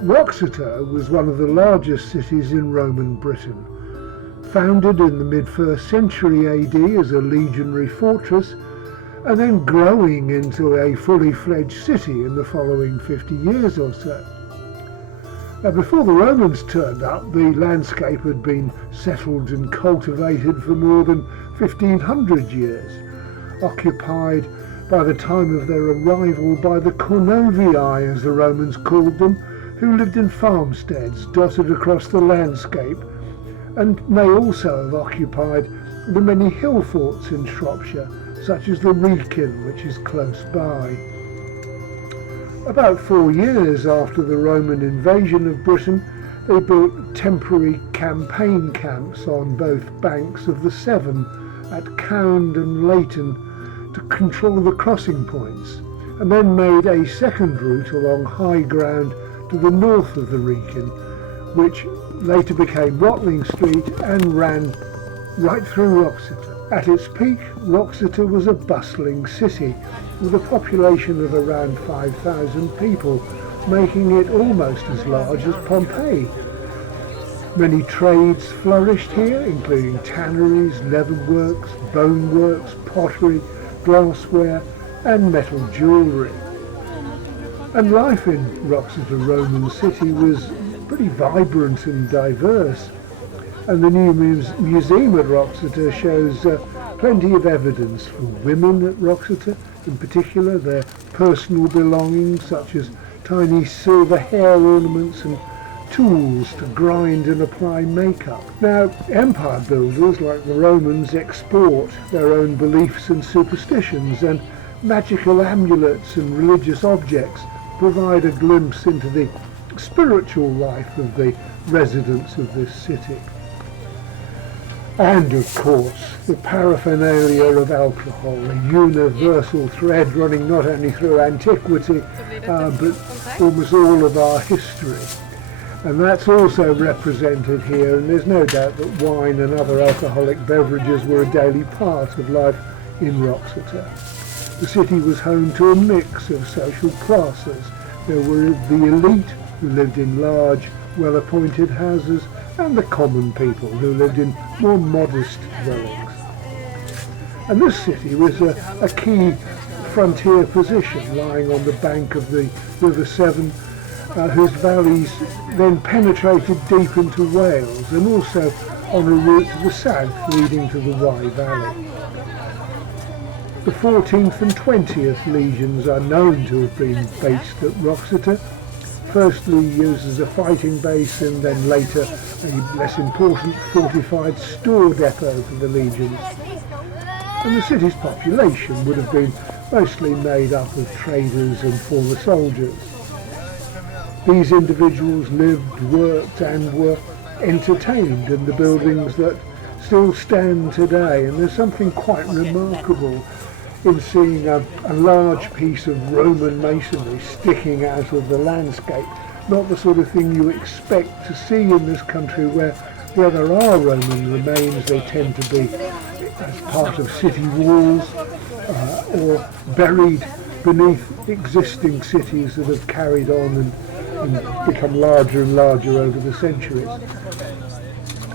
Wroxeter was one of the largest cities in Roman Britain. Founded in the mid-1st century AD as a legionary fortress, and then growing into a fully fledged city in the following 50 years or so. Now, before the Romans turned up, the landscape had been settled and cultivated for more than 1500 years, occupied by the time of their arrival by the Cornovii, as the Romans called them, who lived in farmsteads dotted across the landscape, and may also have occupied the many hillforts in Shropshire, such as the Wrekin, which is close by. About 4 years after the Roman invasion of Britain, they built temporary campaign camps on both banks of the Severn at Cound and Leighton to control the crossing points, and then made a second route along high ground to the north of the Wrekin, which later became Watling Street and ran right through Wroxeter. At its peak, Wroxeter was a bustling city with a population of around 5,000 people, making it almost as large as Pompeii. Many trades flourished here, including tanneries, leatherworks, boneworks, pottery, glassware and metal jewellery. And life in Wroxeter Roman city was pretty vibrant and diverse, and the new museum at Wroxeter shows plenty of evidence for women at Wroxeter, in particular their personal belongings such as tiny silver hair ornaments and tools to grind and apply makeup. Now, empire builders like the Romans export their own beliefs and superstitions, and magical amulets and religious objects provide a glimpse into the spiritual life of the residents of this city. And of course, the paraphernalia of alcohol, a universal thread running not only through antiquity, but almost all of our history. And that's also represented here, and there's no doubt that wine and other alcoholic beverages were a daily part of life in Wroxeter. The city was home to a mix of social classes. There were the elite, who lived in large, well-appointed houses, and the common people, who lived in more modest dwellings. And this city was a key frontier position, lying on the bank of the River Severn, whose valleys then penetrated deep into Wales, and also on a route to the south leading to the Wye Valley. The 14th and 20th legions are known to have been based at Wroxeter, firstly used as a fighting base and then later a less important fortified store depot for the legions. And the city's population would have been mostly made up of traders and former soldiers. These individuals lived, worked and were entertained in the buildings that still stand today, and there's something quite remarkable in seeing a large piece of Roman masonry sticking out of the landscape. Not the sort of thing you expect to see in this country where there are Roman remains. They tend to be as part of city walls or buried beneath existing cities that have carried on and become larger and larger over the centuries.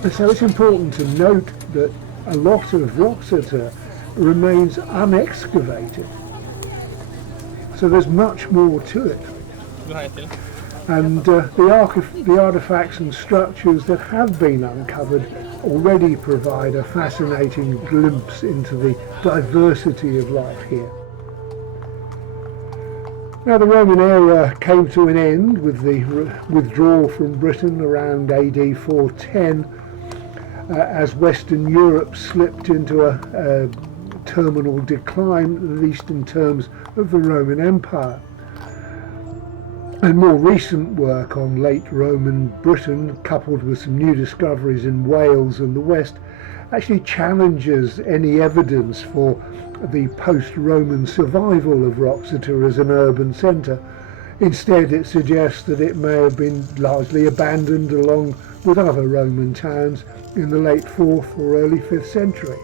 And so it's important to note that a lot of Wroxeter remains unexcavated. So there's much more to it. And the artefacts and structures that have been uncovered already provide a fascinating glimpse into the diversity of life here. Now, the Roman era came to an end with the withdrawal from Britain around AD 410, as Western Europe slipped into a terminal decline, at least in terms of the Roman Empire. And more recent work on late Roman Britain, coupled with some new discoveries in Wales and the West, actually challenges any evidence for the post-Roman survival of Wroxeter as an urban centre. Instead, it suggests that it may have been largely abandoned along with other Roman towns in the late 4th or early 5th century.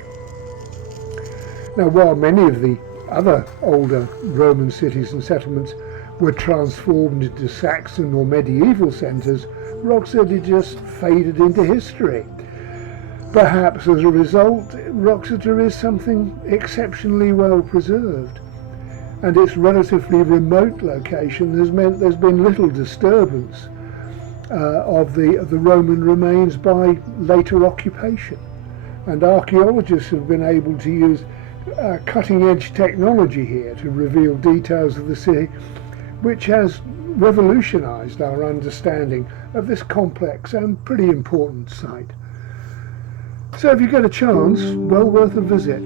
Now, while many of the other older Roman cities and settlements were transformed into Saxon or medieval centres, Wroxeter just faded into history. Perhaps as a result, Wroxeter is something exceptionally well preserved, and its relatively remote location has meant there's been little disturbance of the Roman remains by later occupation. And archaeologists have been able to use cutting-edge technology here to reveal details of the city, which has revolutionised our understanding of this complex and pretty important site. So if you get a chance, well worth a visit.